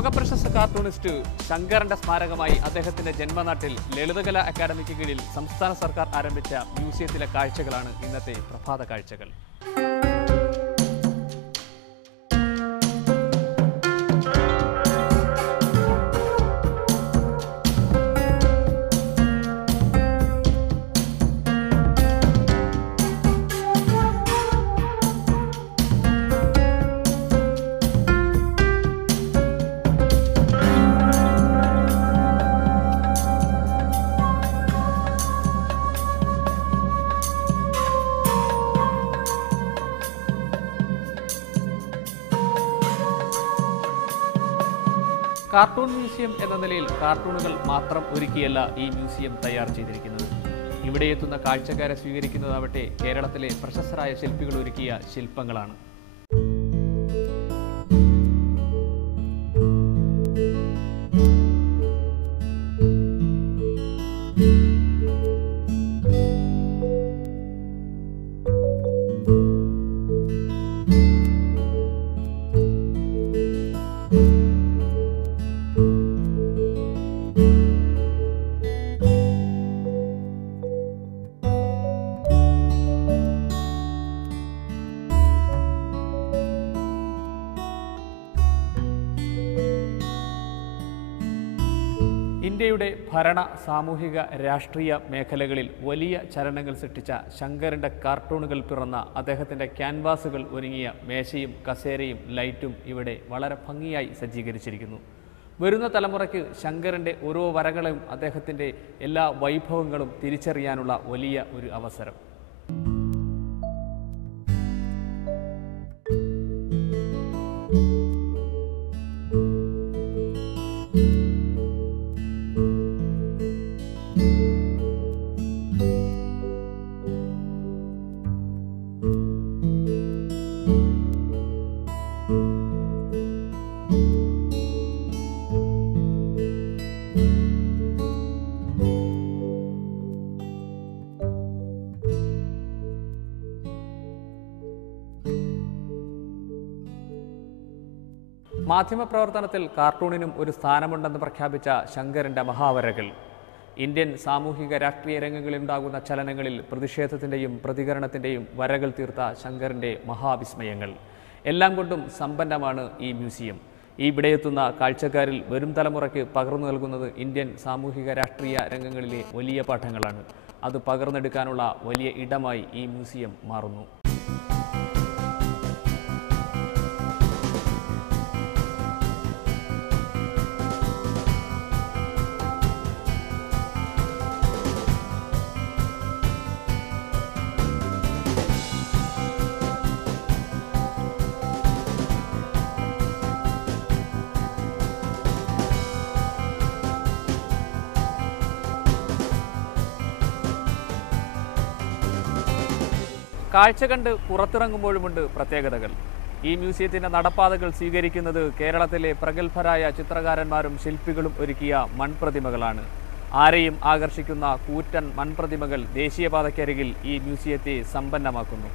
ലോകപ്രശസ്ത കാർട്ടൂണിസ്റ്റ് ശങ്കരന്റെ സ്മാരകമായി അദ്ദേഹത്തിന്റെ ജന്മനാട്ടിൽ ലളിതകലാ അക്കാദമിക്ക് കീഴിൽ സംസ്ഥാന സർക്കാർ ആരംഭിച്ച മ്യൂസിയത്തിലെ കാഴ്ചകളാണ് ഇന്നത്തെ പ്രഭാത കാഴ്ചകൾ. കാർട്ടൂൺ മ്യൂസിയം എന്ന നിലയിൽ കാർട്ടൂണുകൾ മാത്രം ഒരുക്കിയല്ല ഈ മ്യൂസിയം തയ്യാർ ചെയ്തിരിക്കുന്നത്. ഇവിടെ എത്തുന്ന കാഴ്ചക്കാരെ സ്വീകരിക്കുന്നതാവട്ടെ കേരളത്തിലെ പ്രശസ്തരായ ശില്പികൾ ഒരുക്കിയ ശില്പങ്ങളാണ്. ഇന്ത്യയുടെ ഭരണ, സാമൂഹിക, രാഷ്ട്രീയ മേഖലകളിൽ വലിയ ചലനങ്ങൾ സൃഷ്ടിച്ച ശങ്കരന്റെ കാർട്ടൂണുകൾ പിറന്ന അദ്ദേഹത്തിൻ്റെ ക്യാൻവാസുകൾ ഒരുങ്ങിയ മേശയും കസേരയും ലൈറ്റും ഇവിടെ വളരെ ഭംഗിയായി സജ്ജീകരിച്ചിരിക്കുന്നു. വരുന്ന തലമുറയ്ക്ക് ശങ്കരന്റെ ഓരോ വരകളും അദ്ദേഹത്തിൻ്റെ എല്ലാ വൈഭവങ്ങളും തിരിച്ചറിയാനുള്ള വലിയ ഒരു അവസരം. മാധ്യമപ്രവർത്തനത്തിൽ കാർട്ടൂണിനും ഒരു സ്ഥാനമുണ്ടെന്ന് പ്രഖ്യാപിച്ച ശങ്കരന്റെ മഹാവരകൾ, ഇന്ത്യൻ സാമൂഹിക രാഷ്ട്രീയ രംഗങ്ങളിലുണ്ടാകുന്ന ചലനങ്ങളിൽ പ്രതിഷേധത്തിൻ്റെയും പ്രതികരണത്തിൻ്റെയും വരകൾ തീർത്ത ശങ്കരന്റെ മഹാവിസ്മയങ്ങൾ എല്ലാം കൊണ്ടും സമ്പന്നമാണ് ഈ മ്യൂസിയം. ഇവിടെയെത്തുന്ന കാഴ്ചക്കാരിൽ വരും തലമുറയ്ക്ക് പകർന്നു നൽകുന്നത് ഇന്ത്യൻ സാമൂഹിക രാഷ്ട്രീയ രംഗങ്ങളിലെ വലിയ പാഠങ്ങളാണ്. അത് പകർന്നെടുക്കാനുള്ള വലിയ ഇടമായി ഈ മ്യൂസിയം മാറുന്നു. കാഴ്ച കണ്ട് പുറത്തിറങ്ങുമ്പോഴുമുണ്ട് പ്രത്യേകതകൾ. ഈ മ്യൂസിയത്തിൻ്റെ നടപ്പാതകൾ സ്വീകരിക്കുന്നത് കേരളത്തിലെ പ്രഗത്ഭരായ ചിത്രകാരന്മാരും ശില്പികളും ഒരുക്കിയ മൺപ്രതിമകളാണ്. ആരെയും ആകർഷിക്കുന്ന കൂറ്റൻ മൺപ്രതിമകൾ ദേശീയപാതയ്ക്കരികിൽ ഈ മ്യൂസിയത്തെ സമ്പന്നമാക്കുന്നു.